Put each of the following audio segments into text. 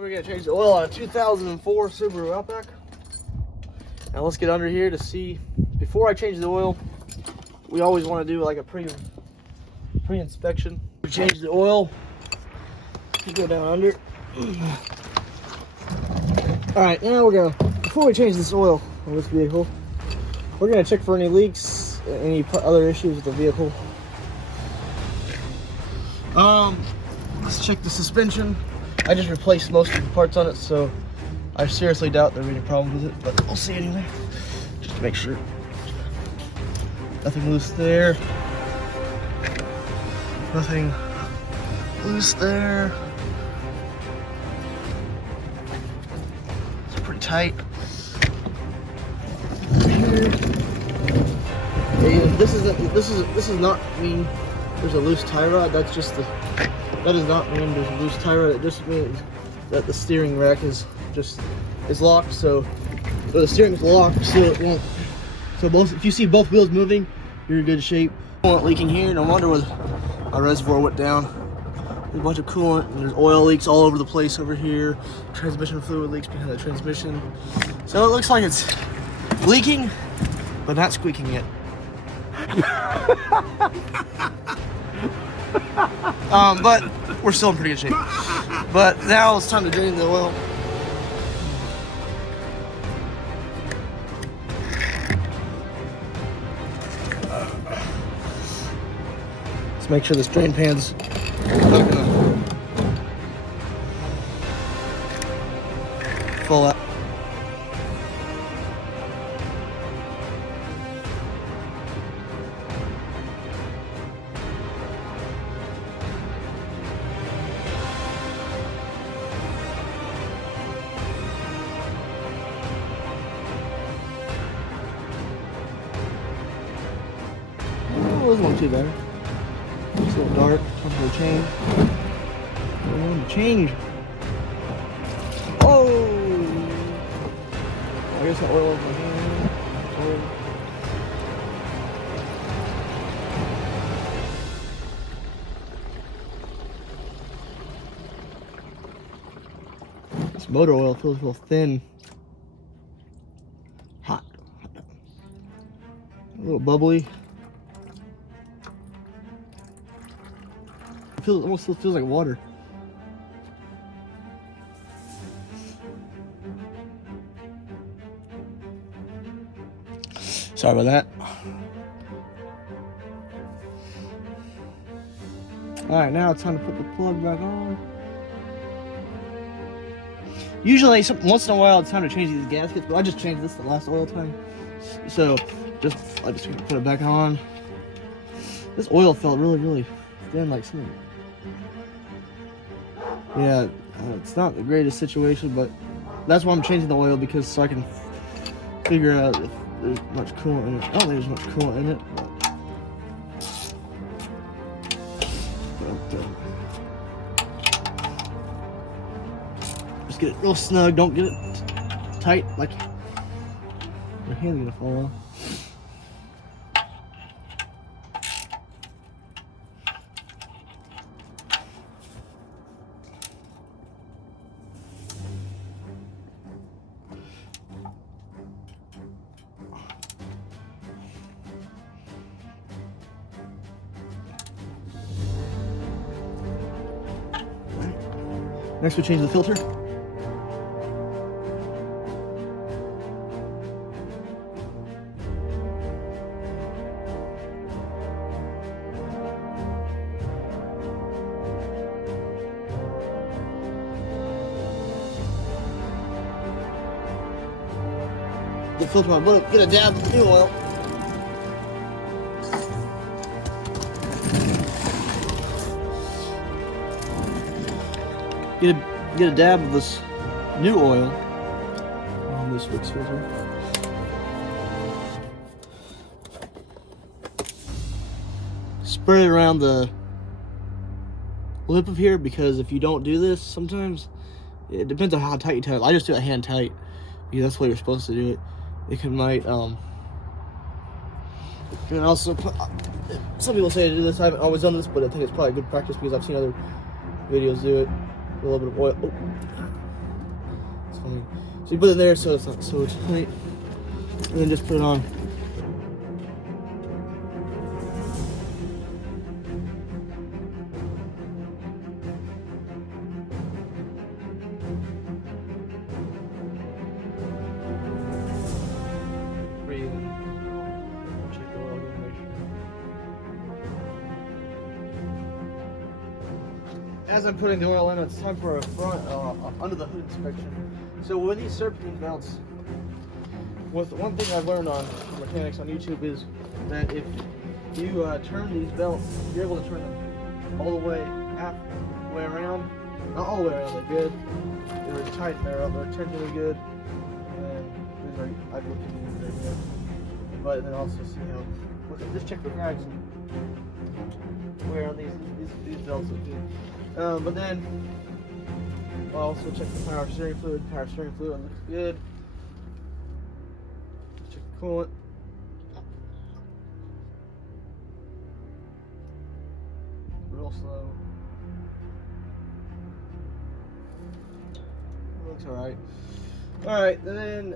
We're gonna change the oil on a 2004 Subaru Outback. Now let's get under here to see. Before I change the oil, we always want to do like a pre-inspection. We change the oil. You go down under. All right, now we're gonna. Before we change this oil on this vehicle, we're gonna check for any leaks, any other issues with the vehicle. Let's check the suspension. I just replaced most of the parts on it, so I seriously doubt there are any problems with it, but we'll see anyway. Just to make sure. Nothing loose there. Nothing loose there. It's pretty tight. Here. And this is not mean there's a loose tie rod. That's just the. That does not mean there's a loose tie rod. It just means that the steering rack is locked. So the steering is locked, so it won't. So if you see both wheels moving, you're in good shape. Coolant leaking here. No wonder with our reservoir went down. There's a bunch of coolant, and there's oil leaks all over the place over here. Transmission fluid leaks behind the transmission. So it looks like it's leaking, but not squeaking yet. But we're still in pretty good shape. But now it's time to drain the oil. Let's make sure this drain pan's not gonna fall out. It wasn't too bad. It's a little dark. Time for a change. We're going to change. Oh! I guess the oil over my hand. Oil. This motor oil feels real thin. Hot. A little bubbly. It almost feels like water. Sorry about that. Alright, now it's time to put the plug back on. Usually, once in a while, it's time to change these gaskets, but I just changed this the last oil time. So, I just put it back on. This oil felt really thin, like something. Yeah, it's not the greatest situation, but that's why I'm changing the oil, because so I can figure out if there's much coolant in it. I don't think there's much coolant in it, but just get it real snug. Don't get it tight, like your hand's gonna fall off. Next, we change the filter. The filter on, get a dab of new oil. Get a dab of this new oil on this Wix filter. Spray it around the lip of here, because if you don't do this, sometimes it depends on how tight you tie it. I just do it hand tight because that's the way you're supposed to do it. It might and also some people say to do this. I haven't always done this, but I think it's probably good practice because I've seen other videos do it. A little bit of oil. Oh. fine. So you put it there so it's not so tight, and then just put it on. As I'm putting the oil in, it's time for a front under the hood inspection. So with these serpentine belts, with one thing I've learned on mechanics on YouTube is that if you turn these belts, you're able to turn them all the way halfway around. Not all the way around, they're good. They're tight, they're turned really good. And these are, I've looked at these, they're good. But then also see how, just check for cracks and wear on these belts look good. But then I'll also check the power steering fluid. Power steering fluid looks good. Let's check the coolant. Real slow. Looks alright. Alright, then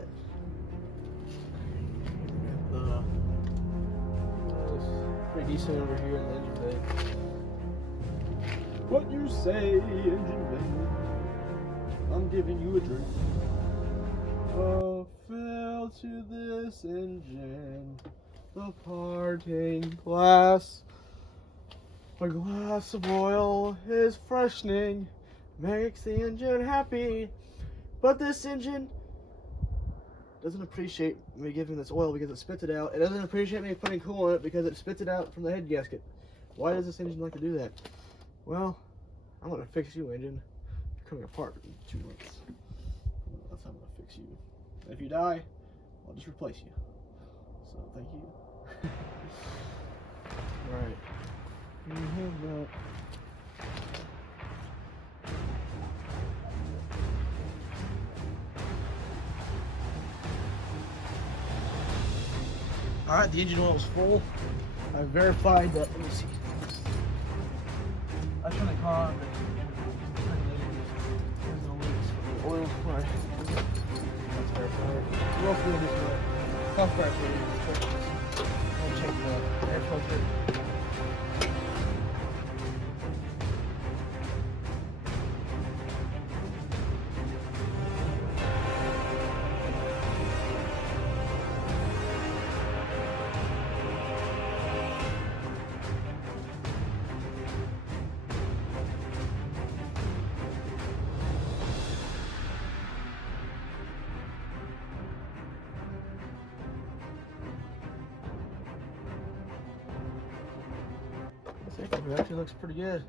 pretty decent over here in the engine bay. What you say, engine bay? I'm giving you a drink. Oh, fill to this engine the parting glass. A glass of oil is freshening, makes the engine happy. But this engine doesn't appreciate me giving this oil because it spits it out. It doesn't appreciate me putting coolant in it because it spits it out from the head gasket. Why does this engine like to do that? Well, I'm gonna fix you, engine. You're coming apart in 2 months. That's how I'm gonna fix you. And if you die, I'll just replace you. So thank you. Alright. You have that. Alright, the engine oil is full. I verified that. Let me see. I turned the car on, but there's no leaks. The oil's fine. That's verified. We're also going to do pump pressure. I'll check the air filter. It actually looks pretty good.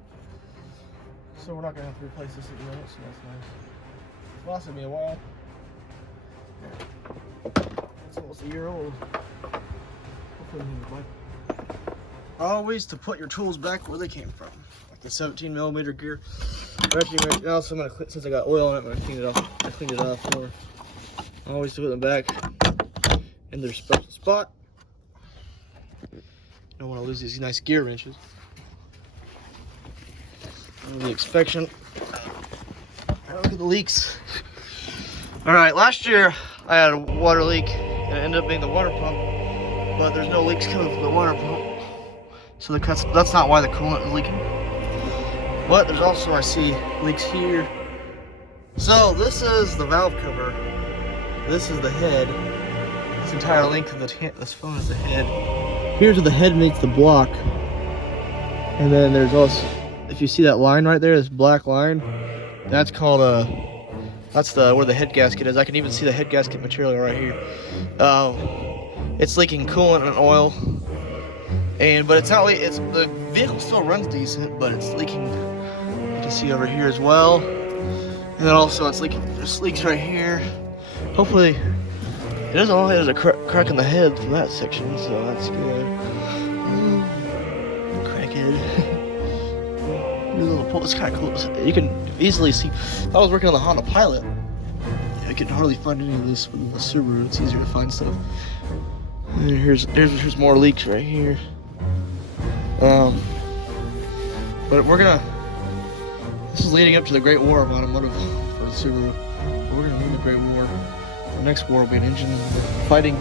So we're not gonna have to replace this at the moment, so that's nice. It's lasted me a while. It's almost a year old. Always to put your tools back where they came from. Like the 17mm gear. Also, I'm gonna since I got oil in it, I'm gonna clean it off. I cleaned it off more. Always to put them back in their special spot. You don't want to lose these nice gear wrenches. The inspection. Look at the leaks. Alright, last year I had a water leak and it ended up being the water pump, but there's no leaks coming from the water pump. So that's not why the coolant is leaking. But there's also, I see leaks here. So this is the valve cover. This is the head. This entire length of this phone is the head. Here's where the head meets the block. And then there's also, if you see that line right there, this black line, that's called where the head gasket is. I can even see the head gasket material right here. It's leaking coolant and oil, but it's not. The vehicle still runs decent, but it's leaking. You can see over here as well, and then also it's leaking. There's leaks right here. Hopefully, it doesn't look like there's a crack in the head from that section, so that's good. Crackhead. It's kind of cool. You can easily see. If I was working on the Honda Pilot, I could hardly find any of this with the Subaru. It's easier to find stuff. And here's more leaks right here. But we're gonna. This is leading up to the Great War of Automotive for the Subaru. But we're gonna win the Great War. The next war will be an engine. Fighting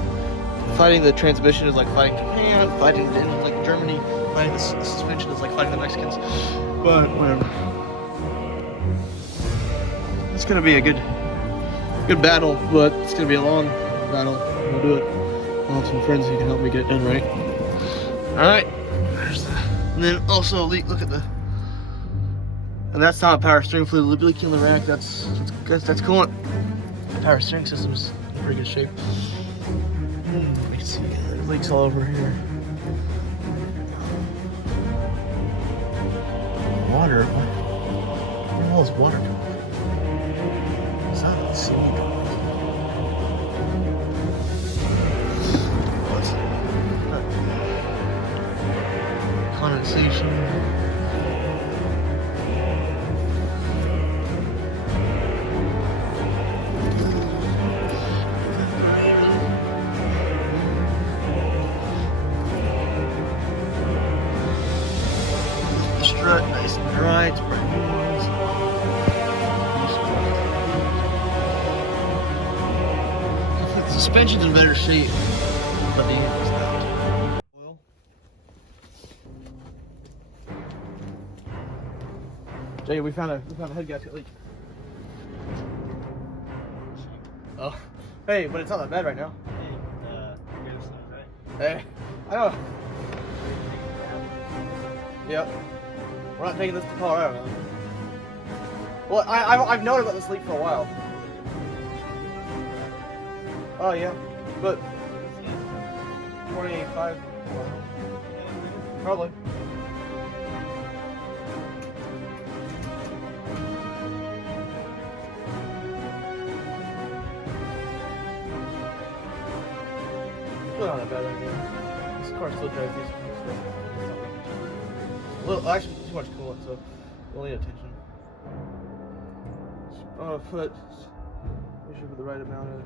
the transmission is like fighting Japan. Fighting the engine is like Germany. Fighting the suspension is like fighting the Mexicans. But whatever. It's gonna be a good battle, but it's gonna be a long battle. We'll do it. I'll have some friends who can help me get it done right. Alright. And then also look at the, and that's not a power steering fluid leaking in the rack. That's coolant. The power steering system's in pretty good shape. You can see there's leaks all over here. Water. Where the hell is water coming from? It's not the sea. Condensation. The strut nice and dry, it's bright ones. The suspension's in better shape, but the engine's not. Jay, we found a head gasket leak. Oh, hey, but it's not that bad right now. Hey, I know. Yep. We're not taking this to Colorado. Well, I've known about this leak for a while. Oh yeah, but 48.5 probably. Still not that bad right now. This car still drives decent. A little, actually, too much coolant, so we'll need attention. I'm gonna put, make sure for the right amount of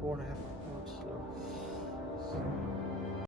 4.5 quarts. So.